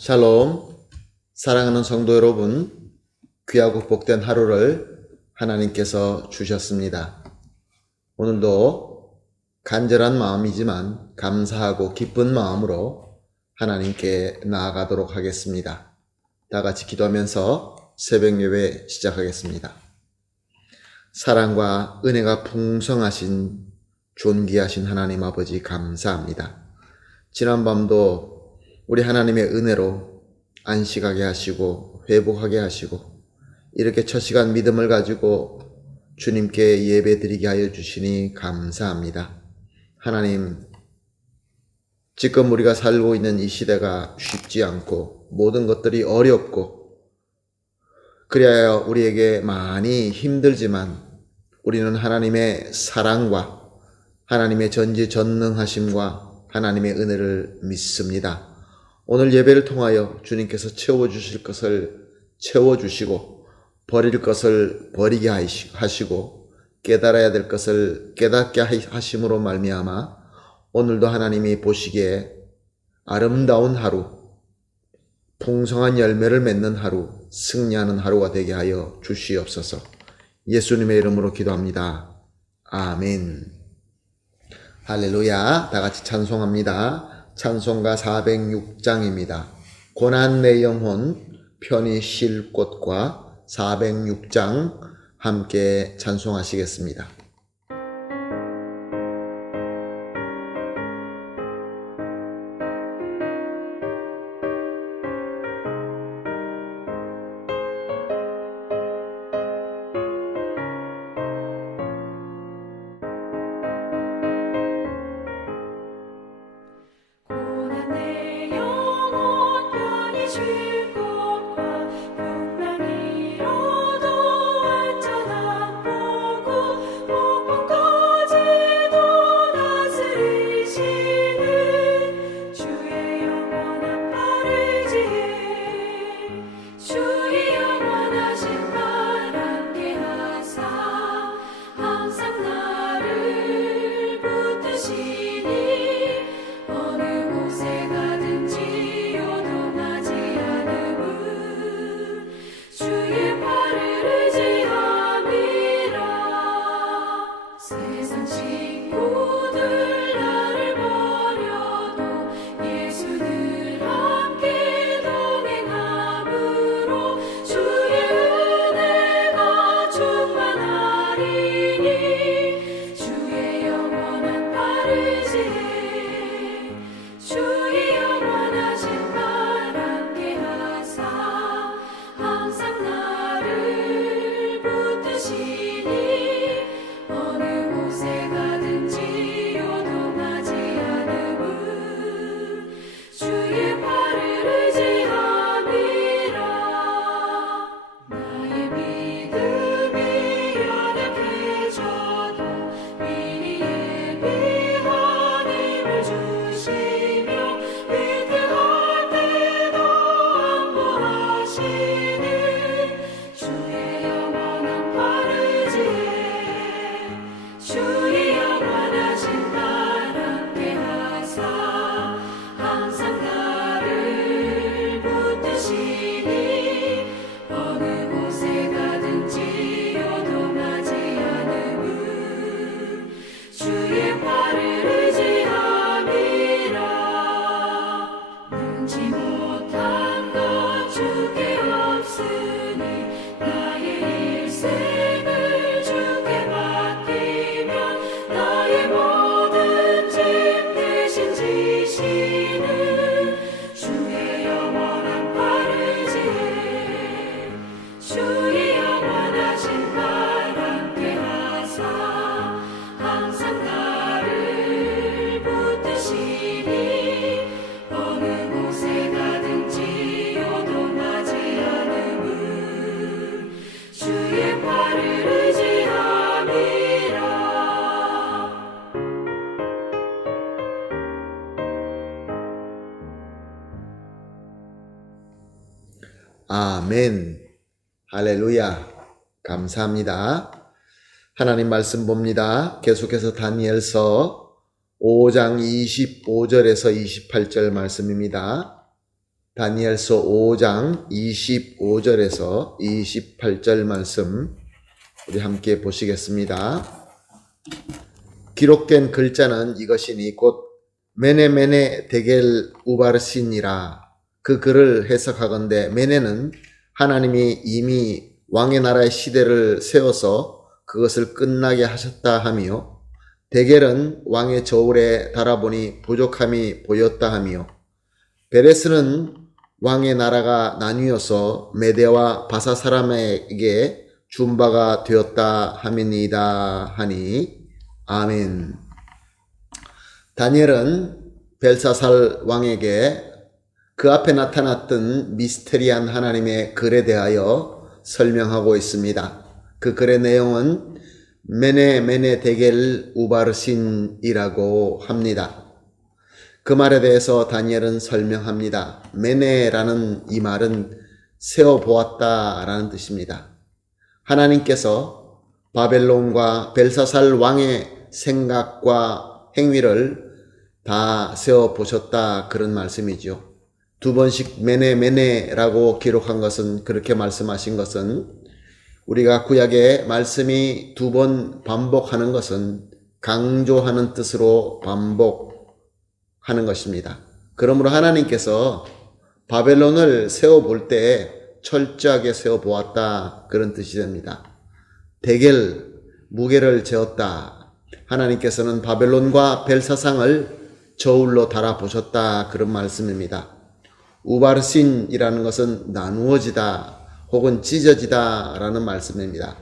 샬롬, 사랑하는 성도 여러분, 귀하고 복된 하루를 하나님께서 주셨습니다. 오늘도 간절한 마음이지만 감사하고 기쁜 마음으로 하나님께 나아가도록 하겠습니다. 다 같이 기도하면서 새벽 예배 시작하겠습니다. 사랑과 은혜가 풍성하신 존귀하신 하나님 아버지 감사합니다. 지난밤도 우리 하나님의 은혜로 안식하게 하시고 회복하게 하시고 이렇게 첫 시간 믿음을 가지고 주님께 예배 드리게 하여 주시니 감사합니다. 하나님, 지금 우리가 살고 있는 이 시대가 쉽지 않고 모든 것들이 어렵고 그래야 우리에게 많이 힘들지만 우리는 하나님의 사랑과 하나님의 전지전능하심과 하나님의 은혜를 믿습니다. 오늘 예배를 통하여 주님께서 채워주실 것을 채워주시고 버릴 것을 버리게 하시고 깨달아야 될 것을 깨닫게 하심으로 말미암아 오늘도 하나님이 보시기에 아름다운 하루, 풍성한 열매를 맺는 하루, 승리하는 하루가 되게 하여 주시옵소서. 예수님의 이름으로 기도합니다. 아멘. 할렐루야. 다 같이 찬송합니다. 찬송가 406장입니다. 고난 내 영혼 편히 쉴 곳과 406장 함께 찬송하시겠습니다. 아멘. 할렐루야. 감사합니다. 하나님 말씀 봅니다. 계속해서 다니엘서 5장 25절에서 28절 말씀입니다. 다니엘서 5장 25절에서 28절 말씀 우리 함께 보시겠습니다. 기록된 글자는 이것이니 곧 메네메네 데겔 우바르신이라. 그 글을 해석하건대 메네는 하나님이 이미 왕의 나라의 시대를 세워서 그것을 끝나게 하셨다 하며, 데겔은 왕의 저울에 달아보니 부족함이 보였다 하며, 베레스는 왕의 나라가 나뉘어서 메대와 바사 사람에게 준 바가 되었다 함이니이다 하니. 아멘. 다니엘은 벨사살 왕에게 그 앞에 나타났던 미스테리한 하나님의 글에 대하여 설명하고 있습니다. 그 글의 내용은 메네 데겔 우바르신이라고 합니다. 그 말에 대해서 다니엘은 설명합니다. 메네라는 이 말은 세어보았다라는 뜻입니다. 하나님께서 바벨론과 벨사살 왕의 생각과 행위를 다 세어보셨다, 그런 말씀이죠. 두 번씩 메네라고 기록한 것은, 그렇게 말씀하신 것은, 우리가 구약의 말씀이 두 번 반복하는 것은 강조하는 뜻으로 반복하는 것입니다. 그러므로 하나님께서 바벨론을 세워볼 때 철저하게 세워보았다, 그런 뜻이 됩니다. 데겔, 무게를 재었다. 하나님께서는 바벨론과 벨사상을 저울로 달아보셨다, 그런 말씀입니다. 우바르신이라는 것은 나누어지다 혹은 찢어지다 라는 말씀입니다.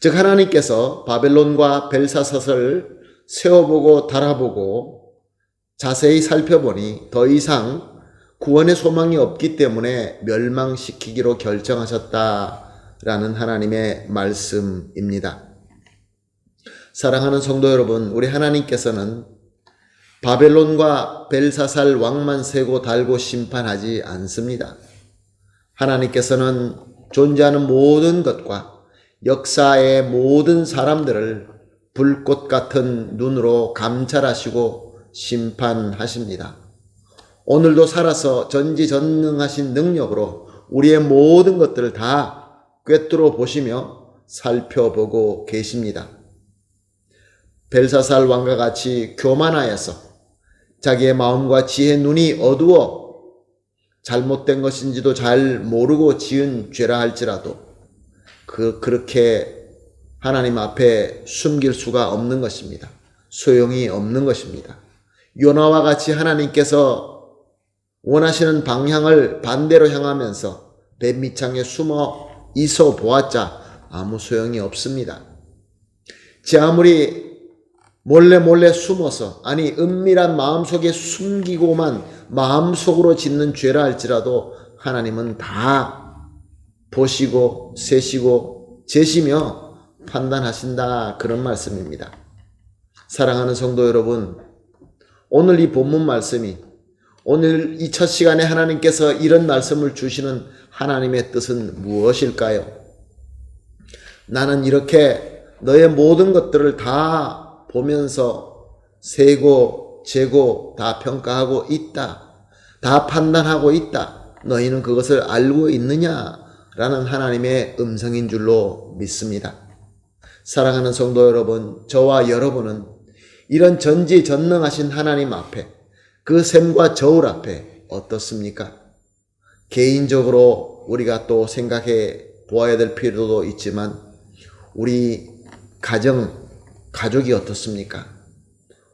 즉 하나님께서 바벨론과 벨사섯을 세워보고 달아보고 자세히 살펴보니 더 이상 구원의 소망이 없기 때문에 멸망시키기로 결정하셨다라는 하나님의 말씀입니다. 사랑하는 성도 여러분, 우리 하나님께서는 바벨론과 벨사살 왕만 세고 달고 심판하지 않습니다. 하나님께서는 존재하는 모든 것과 역사의 모든 사람들을 불꽃 같은 눈으로 감찰하시고 심판하십니다. 오늘도 살아서 전지전능하신 능력으로 우리의 모든 것들을 다 꿰뚫어 보시며 살펴보고 계십니다. 벨사살 왕과 같이 교만하여서 자기의 마음과 지혜의 눈이 어두워 잘못된 것인지도 잘 모르고 지은 죄라 할지라도 그렇게 하나님 앞에 숨길 수가 없는 것입니다. 소용이 없는 것입니다. 요나와 같이 하나님께서 원하시는 방향을 반대로 향하면서 배 밑창에 숨어 있어 보았자 아무 소용이 없습니다. 제 아무리 몰래 숨어서, 아니 은밀한 마음속에 숨기고만 마음속으로 짓는 죄라 할지라도 하나님은 다 보시고 세시고 재시며 판단하신다, 그런 말씀입니다. 사랑하는 성도 여러분, 오늘 이 본문 말씀이, 오늘 이 첫 시간에 하나님께서 이런 말씀을 주시는 하나님의 뜻은 무엇일까요? 나는 이렇게 너의 모든 것들을 다 보면서 세고 재고 다 평가하고 있다, 다 판단하고 있다, 너희는 그것을 알고 있느냐라는 하나님의 음성인 줄로 믿습니다. 사랑하는 성도 여러분, 저와 여러분은 이런 전지전능하신 하나님 앞에, 그 샘과 저울 앞에 어떻습니까? 개인적으로 우리가 또 생각해 보아야 될 필요도 있지만, 우리 가족이 어떻습니까?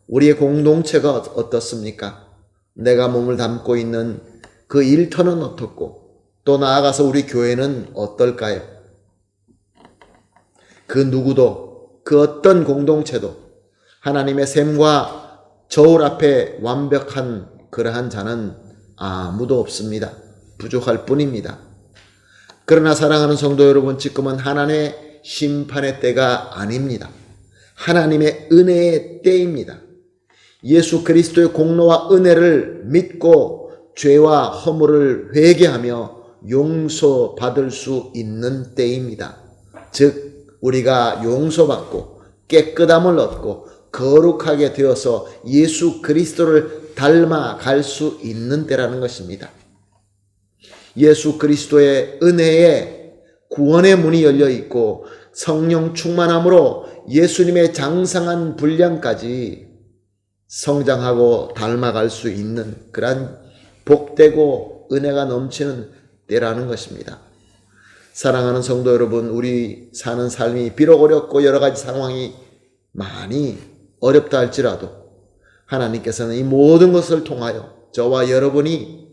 우리의 공동체가 어떻습니까? 내가 몸을 담고 있는 그 일터는 어떻고, 또 나아가서 우리 교회는 어떨까요? 그 누구도, 그 어떤 공동체도 하나님의 샘과 저울 앞에 완벽한 그러한 자는 아무도 없습니다. 부족할 뿐입니다. 그러나 사랑하는 성도 여러분, 지금은 하나님의 심판의 때가 아닙니다. 하나님의 은혜의 때입니다. 예수 그리스도의 공로와 은혜를 믿고 죄와 허물을 회개하며 용서받을 수 있는 때입니다. 즉 우리가 용서받고 깨끗함을 얻고 거룩하게 되어서 예수 그리스도를 닮아갈 수 있는 때라는 것입니다. 예수 그리스도의 은혜에 구원의 문이 열려 있고 성령 충만함으로 예수님의 장성한 분량까지 성장하고 닮아갈 수 있는 그러한 복되고 은혜가 넘치는 때라는 것입니다. 사랑하는 성도 여러분, 우리 사는 삶이 비록 어렵고 여러 가지 상황이 많이 어렵다 할지라도 하나님께서는 이 모든 것을 통하여 저와 여러분이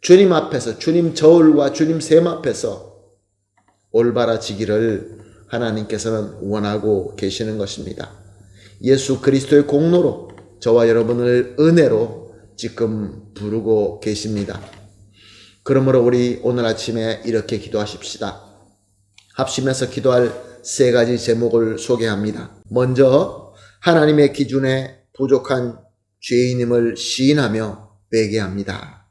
주님 앞에서, 주님 저울과 주님 셈 앞에서 올바라지기를 하나님께서는 원하고 계시는 것입니다. 예수 그리스도의 공로로 저와 여러분을 은혜로 지금 부르고 계십니다. 그러므로 우리 오늘 아침에 이렇게 기도하십시다. 합심해서 기도할 세 가지 제목을 소개합니다. 먼저 하나님의 기준에 부족한 죄인임을 시인하며 회개합니다.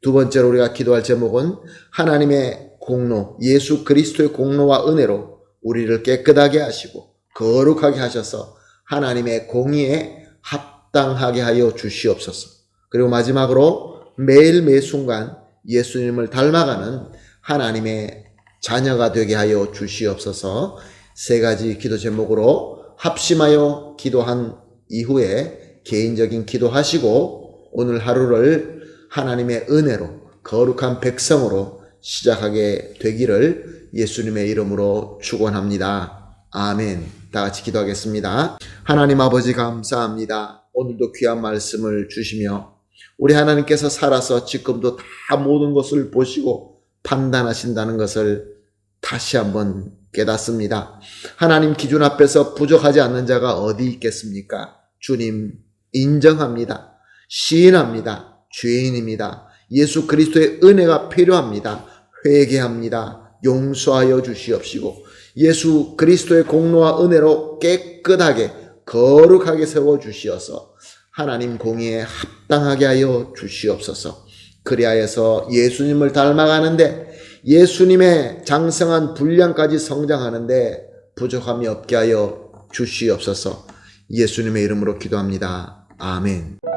두 번째로 우리가 기도할 제목은 하나님의 공로, 예수 그리스도의 공로와 은혜로 우리를 깨끗하게 하시고 거룩하게 하셔서 하나님의 공의에 합당하게 하여 주시옵소서. 그리고 마지막으로 매일 매 순간 예수님을 닮아가는 하나님의 자녀가 되게 하여 주시옵소서. 세 가지 기도 제목으로 합심하여 기도한 이후에 개인적인 기도하시고 오늘 하루를 하나님의 은혜로 거룩한 백성으로 시작하게 되기를 예수님의 이름으로 축원합니다. 아멘. 다 같이 기도하겠습니다. 하나님 아버지 감사합니다. 오늘도 귀한 말씀을 주시며 우리 하나님께서 살아서 지금도 다 모든 것을 보시고 판단하신다는 것을 다시 한번 깨닫습니다. 하나님 기준 앞에서 부족하지 않는 자가 어디 있겠습니까? 주님 인정합니다. 시인합니다. 죄인입니다. 예수 그리스도의 은혜가 필요합니다. 회개합니다. 용서하여 주시옵시고 예수 그리스도의 공로와 은혜로 깨끗하게 거룩하게 세워주시어서 하나님 공의에 합당하게 하여 주시옵소서. 그리하여서 예수님을 닮아가는데 예수님의 장성한 분량까지 성장하는데 부족함이 없게 하여 주시옵소서. 예수님의 이름으로 기도합니다. 아멘.